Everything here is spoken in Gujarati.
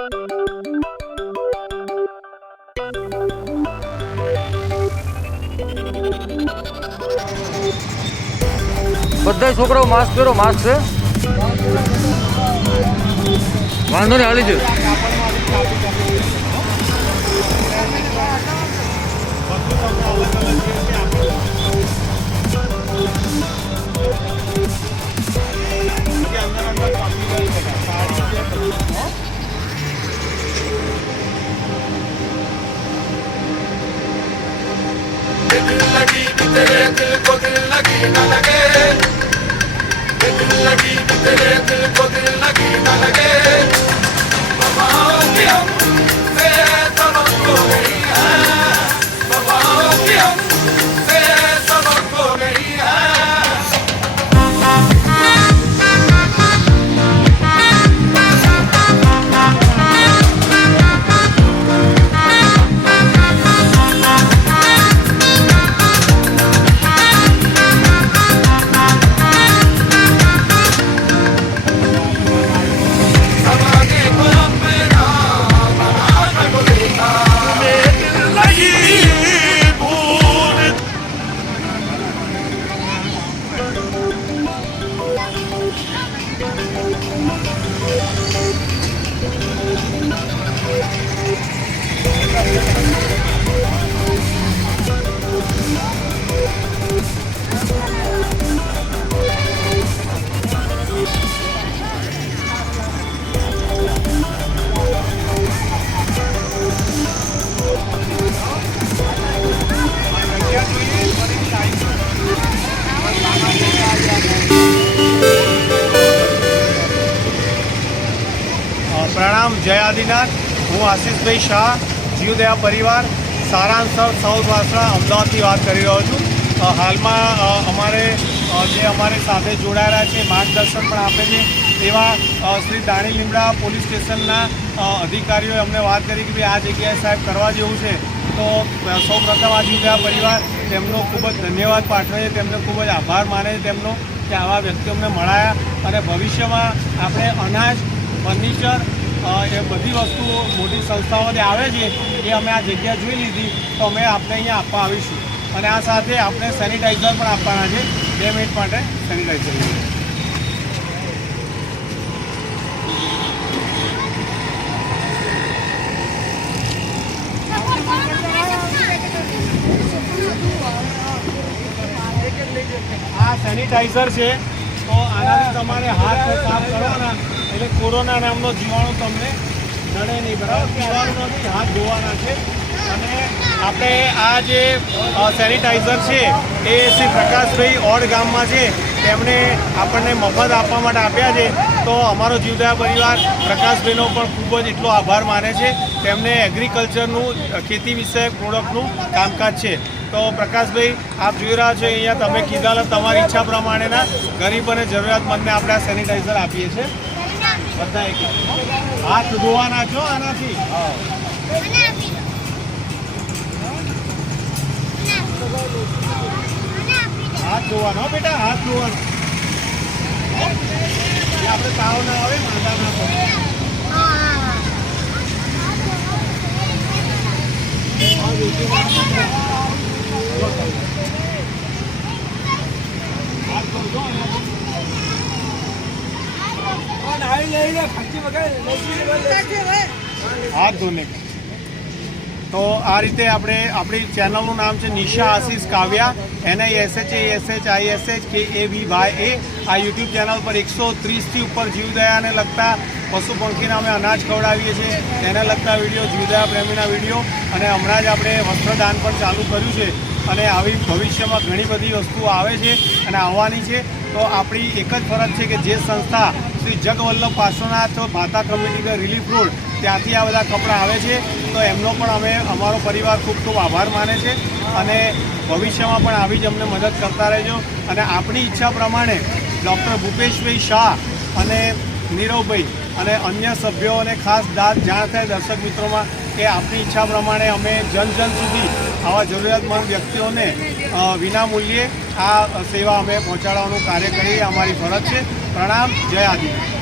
બધા છોકરાઓ માસ્ક પહેરો, માસ્ક છે વાંધો નહીં, હાલી છે. दिल लगी तेरे दिल को दिल लगी न लगे, दिल लगी तेरे दिल को दिल लगी न लगे, बाबाओं की हम से सबक हो गई है, बाबाओं की हम से सबक हो गई है. પ્રણામ, જય આદિનાથ. હું આશીષભાઈ શાહ, જીવદયા પરિવાર, સારાંશ સાઉથ વાસણા, અમદાવાદથી વાત કરી રહ્યો છું. હાલમાં અમારી સાથે જોડાયેલા છે, માર્ગદર્શન પણ આપે છે એવા શ્રી દાણી લીમડા પોલીસ સ્ટેશનના અધિકારીઓએ અમને વાત કરી કે ભાઈ આ જગ્યાએ સાહેબ કરવા જેવું છે. તો સૌ પ્રથમ આ જીવદયા પરિવાર તેમનો ખૂબ જ ધન્યવાદ પાઠવે છે, તેમને ખૂબ જ આભાર માને છે તેમનો કે આવા વ્યક્તિઓ અમને મળાયા. અને ભવિષ્યમાં આપણે અનાજ, ફર્નિચર, એ બધી વસ્તુઓ મોટી સંસ્થાઓથી આવે છે એ અમે આ જગ્યા જોઈ લીધી, તો અમે આપણે અહીંયા આપવા આવીશું. અને આ સાથે આપણે સેનિટાઈઝર પણ આપવાના છે, 2 મિનિટ માટે સેનિટાઈઝર. આ સેનિટાઈઝર છે, તો આનાથી તમારે હાથ સાફ કરવાના, એટલે કોરોના નામનો જીવાણુ તમને નડે નહીં. બરાબર, પીવાનું નથી, હાથ ધોવાના છે. અને આપણે આ જે સેનિટાઈઝર છે એ શ્રી પ્રકાશભાઈ ઓડ ગામમાં છે, તેમણે આપણને મફત આપવા માટે આપ્યા છે. તો અમારો જીવદયા પરિવાર પ્રકાશભાઈનો પણ ખૂબ જ એટલો આભાર માને છે. તેમને એગ્રીકલ્ચરનું, ખેતી વિષયક પ્રોડક્ટનું કામકાજ છે. તો પ્રકાશભાઈ, આપ જોઈ રહ્યા છો અહીંયા તમે કીધા તમારી ઈચ્છા પ્રમાણેના ગરીબ અને જરૂરિયાતમંદને આપણે આ સેનિટાઈઝર આપીએ છીએ. બધા એક હાથ ધોવાના છો આનાથી. હાથ ધોવાનો બેટા, હાથ ધોવાનો. આપણે તાવ ના આવે, માંદા ના પડે. હાથ ધોને. તો આ રીતે આપણે, આપણી ચેનલનું નામ છે નિશા આશીષ કાવ્યા, NISHASHISHKAVYA. આ યુટ્યુબ ચેનલ પર 130થી ઉપર જીવદયાને લગતા પશુ પંખીના અમે અનાજ ખવડાવીએ છીએ, તેને લગતા વિડીયો, જીવદયા પ્રેમીના વિડીયો, અને હમણાં જ આપણે વસ્ત્રદાન પણ ચાલુ કર્યું છે. અને આવી ભવિષ્યમાં ઘણી બધી વસ્તુઓ આવે છે અને આવવાની છે. તો આપણી એક જ ફરજ છે કે જે સંસ્થા Shri Jagvallabh Parshwanath Bhata community relief road, ત્યાંથી આ બધા કપડાં આવે છે, તો એમનો પણ અમારો પરિવાર ખૂબ ખૂબ આભાર માને છે. અને ભવિષ્યમાં પણ આવી જ અમને મદદ કરતા રહેજો. અને આપણી ઈચ્છા પ્રમાણે ડૉક્ટર ભૂપેશભાઈ શાહ અને નીરવભાઈ અને અન્ય સભ્યોને ખાસ જાણ થાય દર્શક મિત્રોમાં કે આપની ઈચ્છા પ્રમાણે અમે જન સુધી આવા જરૂરિયાતમંદ વ્યક્તિઓને વિનામૂલ્યે આ સેવા અમે પહોંચાડવાનું કાર્ય કરીએ. અમારી ફરજ છે. પ્રણામ, જય આદિનાથ.